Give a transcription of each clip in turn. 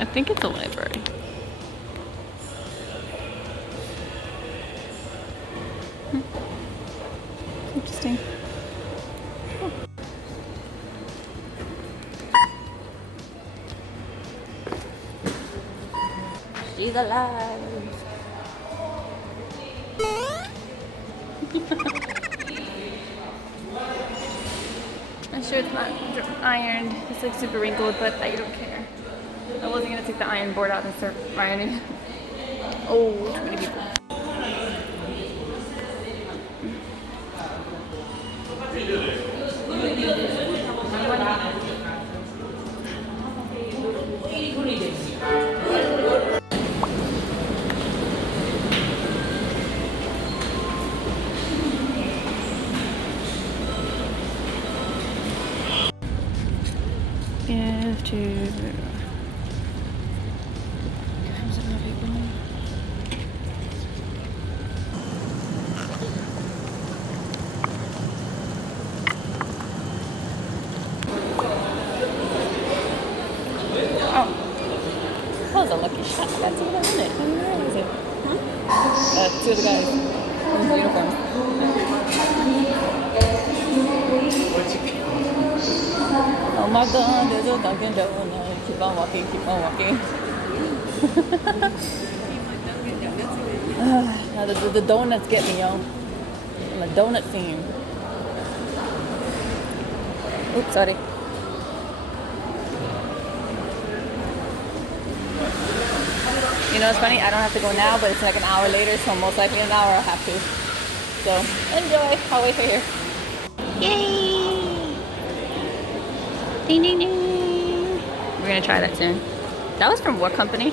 I think it's a library. Interesting. She's alive. I'm sure it's not ironed. It's like super wrinkled, but I don't care. I wasn't gonna take the iron board out and start ironing. Oh, too many people. Give to. That was a lucky shot. I got two of them in it. Where is it? Huh? Two of the guys in uniforms. Oh my god, there's a Dunkin' Donut. Keep on walking, keep on walking. Now the donuts get me, yo. I'm a donut fiend. Oops, sorry. You know, it's funny, I don't have to go now, but it's like an hour later, so most likely an hour I'll have to. So, enjoy. I'll wait for here. Yay! Ding, ding, ding. We're gonna try that soon. That was from what company?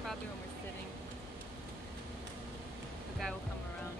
Probably when we're sitting, the guy will come around.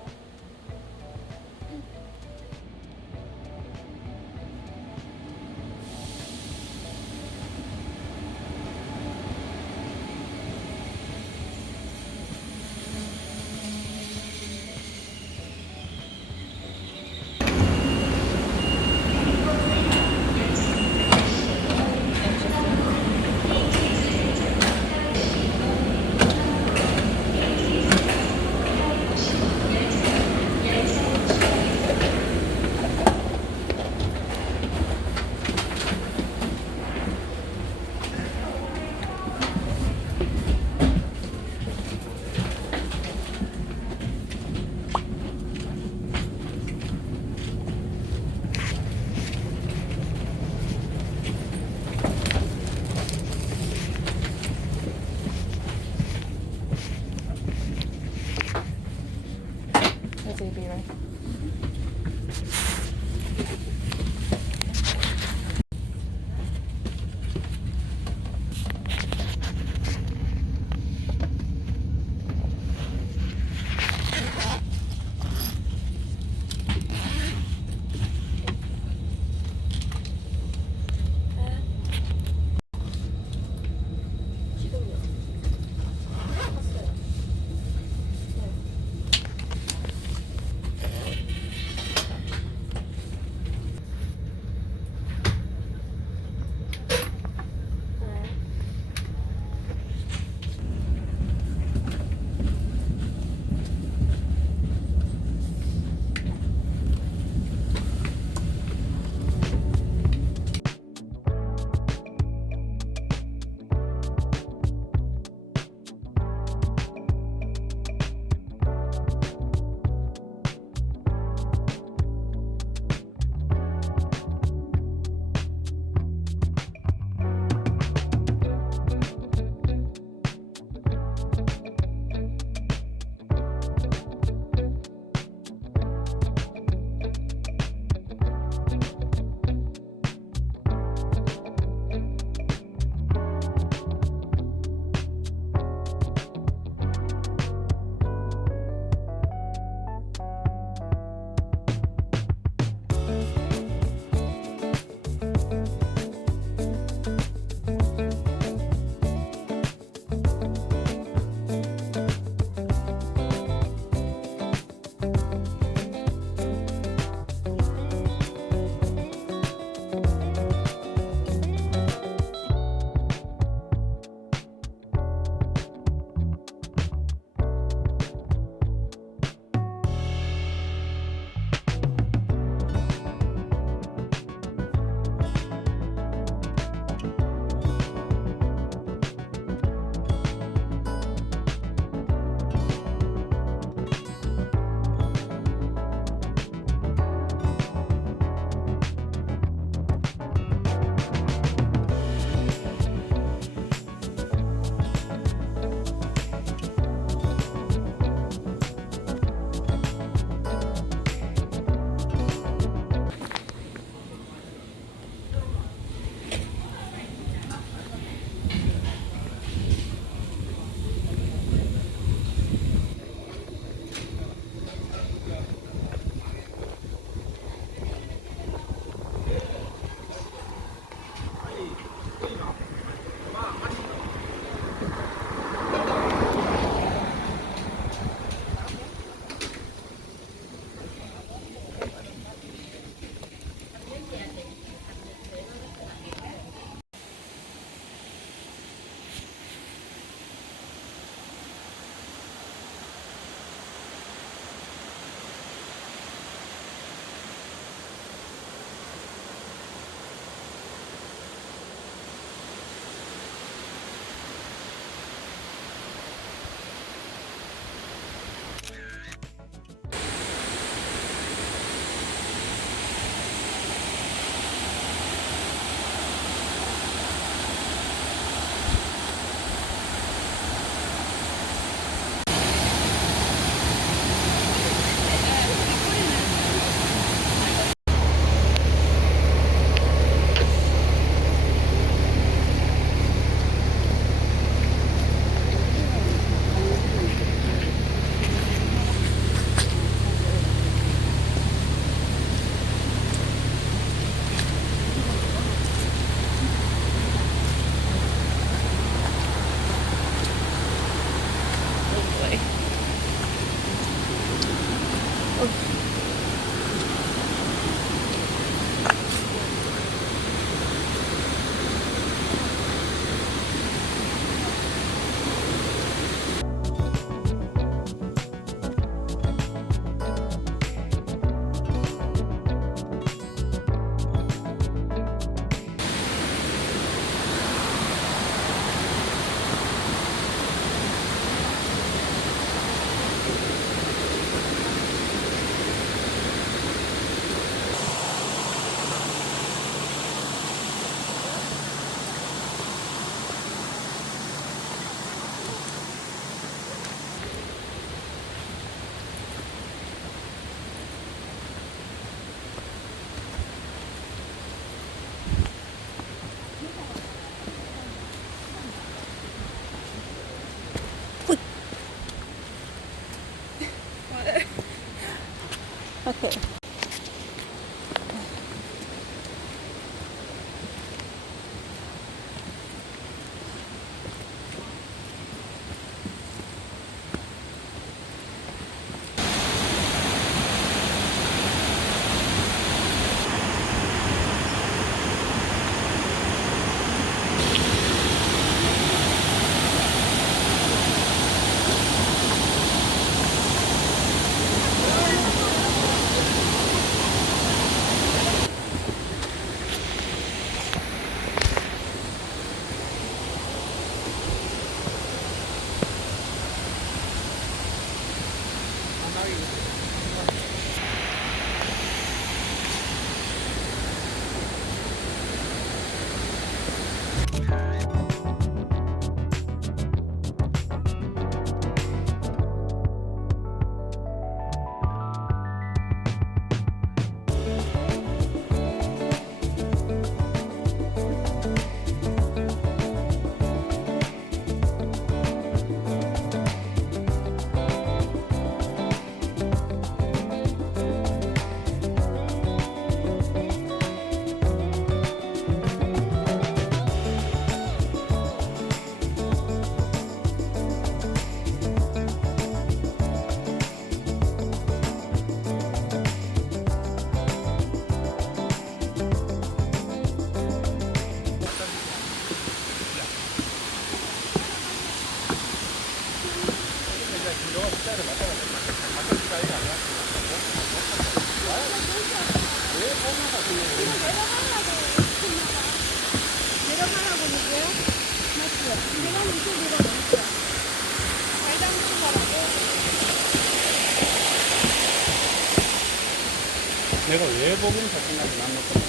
내가 외복인사 생각이 안 났거든.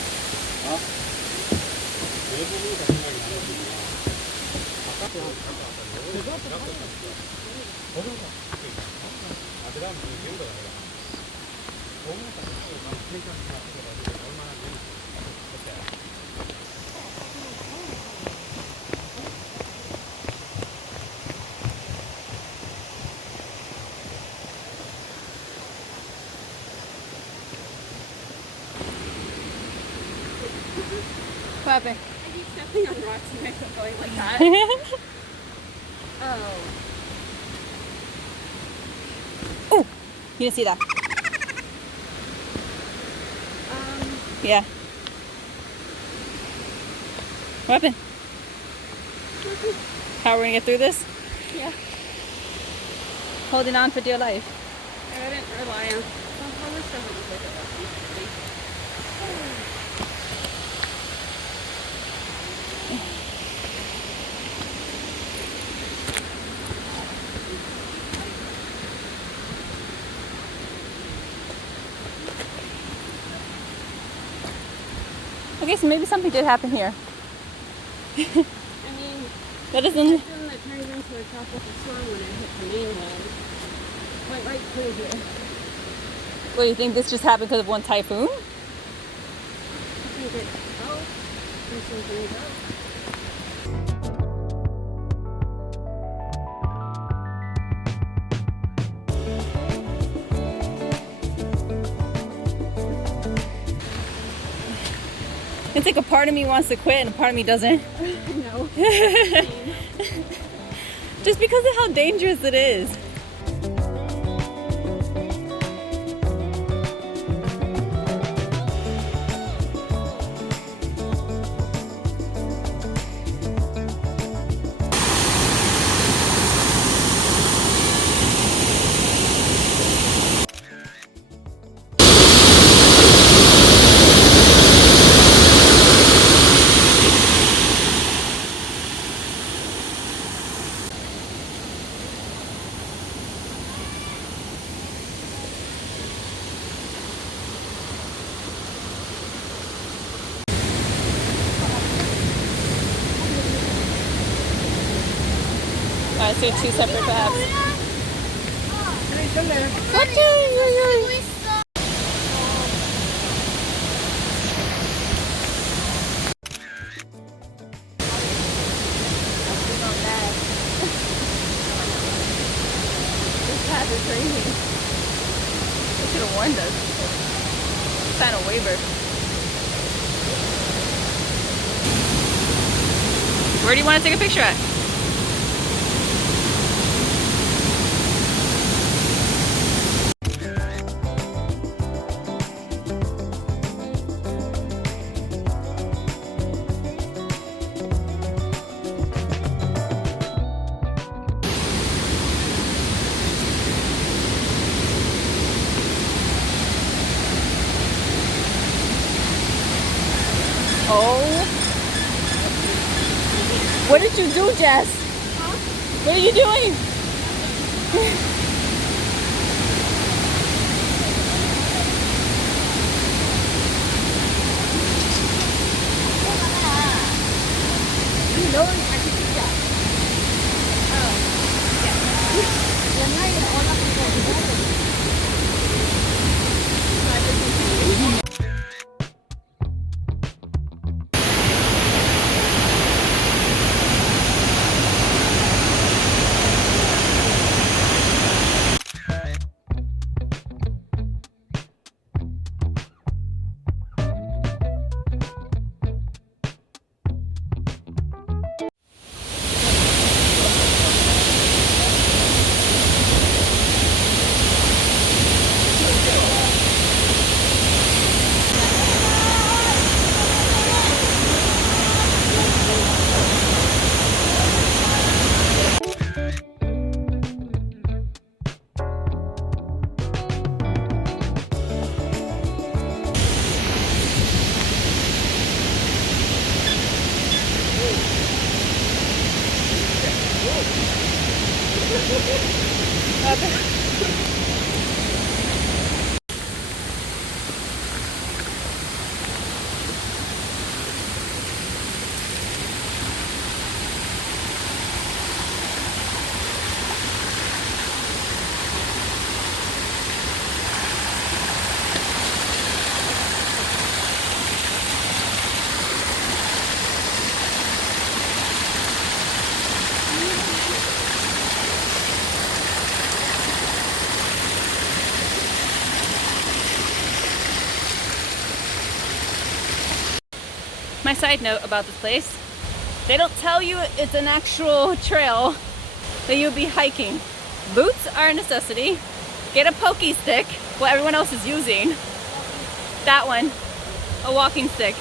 어? 외복인사 생각이 안 났거든. 바깥에 한 보면서 아들하면 이 정도가 아니라 보면서 괜찮다 얼마나 되나 그때. What happened? I keep stepping on rocks and I keep going like that. Oh. Oh, you didn't see that? Yeah. What happened? How are we gonna get through this? Yeah. Holding on for dear life. I didn't rely on. Well, this doesn't look like a lesson. Okay, so maybe something did happen here. I mean, That the doesn't. typhoon that turned into a tropical storm when it hit the mainland went right through here. What, do you think this just happened because of one typhoon? I think it's both. There's something both. It's like a part of me wants to quit and a part of me doesn't. No. Just because of how dangerous it is. Alright, so two separate paths. What do you? This path is raining. They should have warned us. Sign a waiver. Where do you want to take a picture at? Oh. What did you do, Jess? Huh? What are you doing? My side note about this place, they don't tell you it's an actual trail that you'll be hiking. Boots are a necessity. Get a pokey stick, what everyone else is using. That one, a walking stick,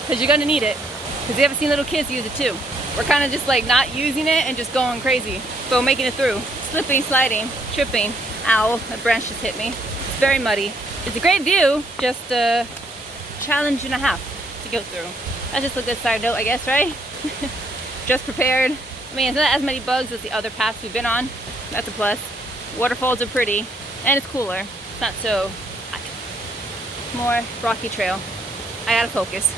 because you're gonna need it. Because you haven't seen little kids use it too. We're kind of just like not using it and just going crazy, but making it through. Slipping, sliding, tripping. Ow, a branch just hit me. It's very muddy. It's a great view, just a challenge and a half to go through. That's just a good side note, I guess, right? Just prepared. I mean, it's not as many bugs as the other paths we've been on. That's a plus. Waterfalls are pretty, and it's cooler. It's not so hot. More rocky trail. I gotta focus.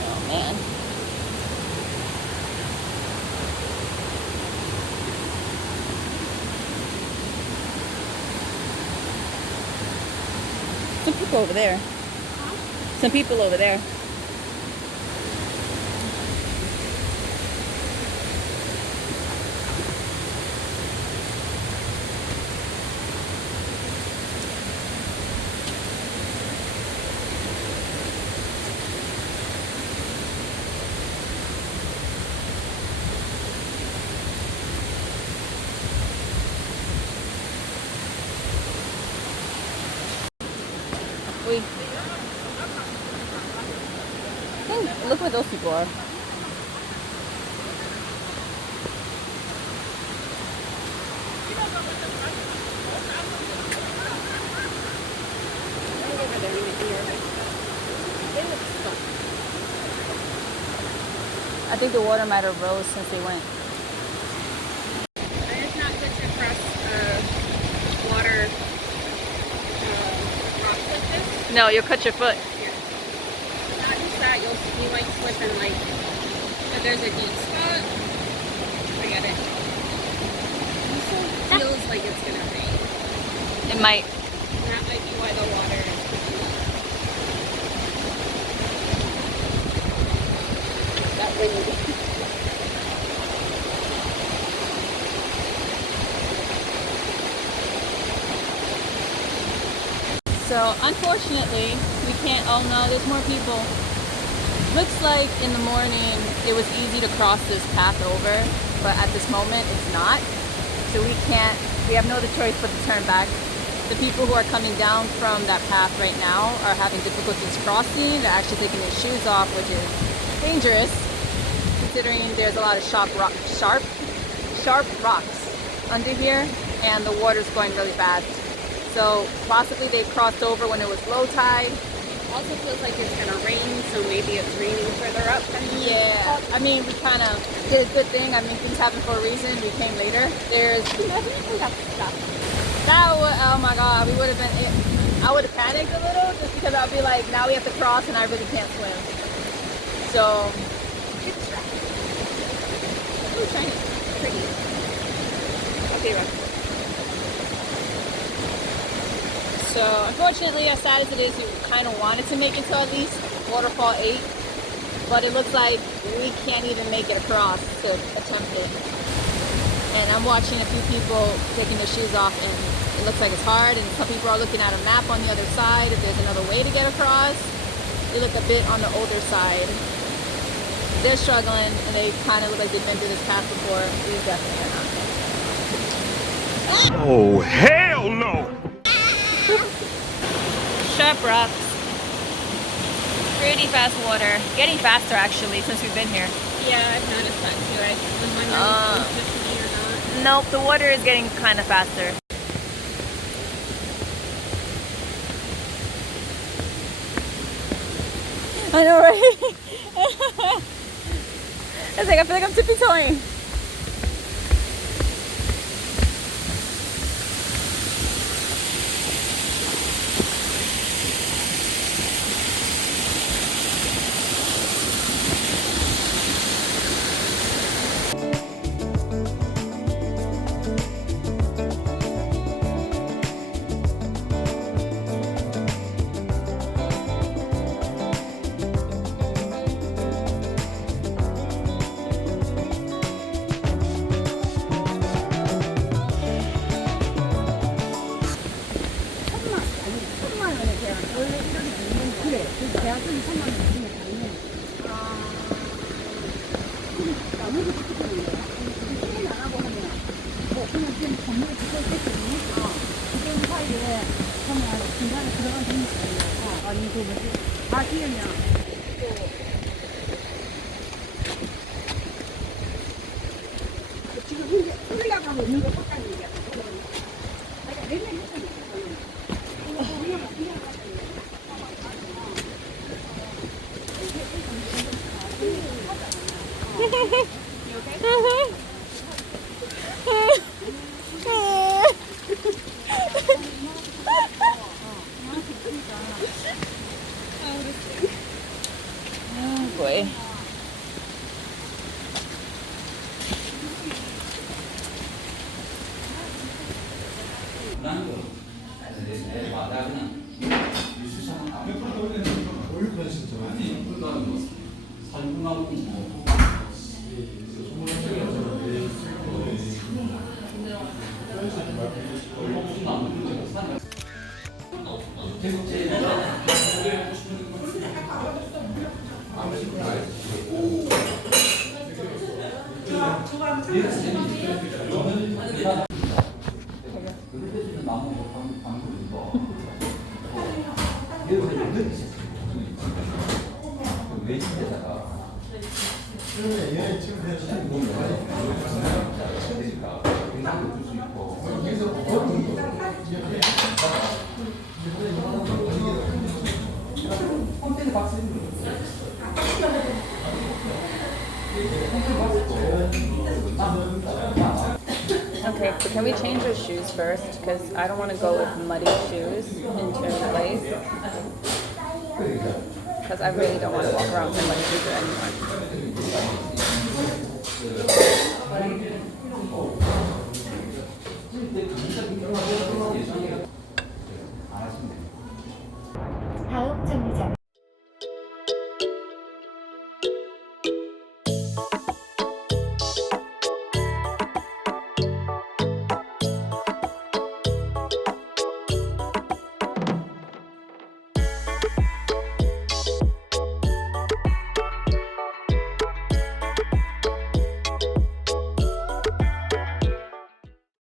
Oh man. Some people over there. Some people over there. We look where those people are. I think the water might have rose since they went. And it's not good to cross water rocks like this. No, you'll cut your foot. Yeah. Not just that, you might slip and like, if there's a deep spot, forget it. It feels like it's gonna rain. It might. And that might be why the water is that windy. So unfortunately, we can't, oh no, there's more people. Looks like in the morning it was easy to cross this path over, but at this moment it's not. So we have no other choice but to turn back. The people who are coming down from that path right now are having difficulties crossing. They're actually taking their shoes off, which is dangerous considering there's a lot of sharp rocks under here and the water's going really fast. So possibly they crossed over when it was low tide. Also feels like it's gonna rain, so maybe it's raining further up. Yeah, I mean, we kind of did a good thing. I mean, things happen for a reason. We came later. That would, oh my God, we would have been, I would have panicked a little just because I'd be like, now we have to cross and I really can't swim. So, ooh, shiny, pretty. Okay, right. So unfortunately, as sad as it is, we kind of wanted to make it to at least waterfall 8, but it looks like we can't even make it across to attempt it. And I'm watching a few people taking their shoes off, and it looks like it's hard, and some people are looking at a map on the other side if there's another way to get across. They look a bit on the older side. They're struggling, and they kind of look like they've been through this path before. We definitely are not. Oh, hell no! Sharp rocks. Pretty fast water. Getting faster actually since we've been here. Yeah, I've noticed that too. I was wondering if it was just me or not. Nope, the water is getting kind of faster. I know, right? It's like I feel like I'm tippy toeing. Oh boy. Okay, but can we change our shoes first? Because I don't want to go with muddy shoes into a place. Because I really don't want to walk around with muddy shoes anymore.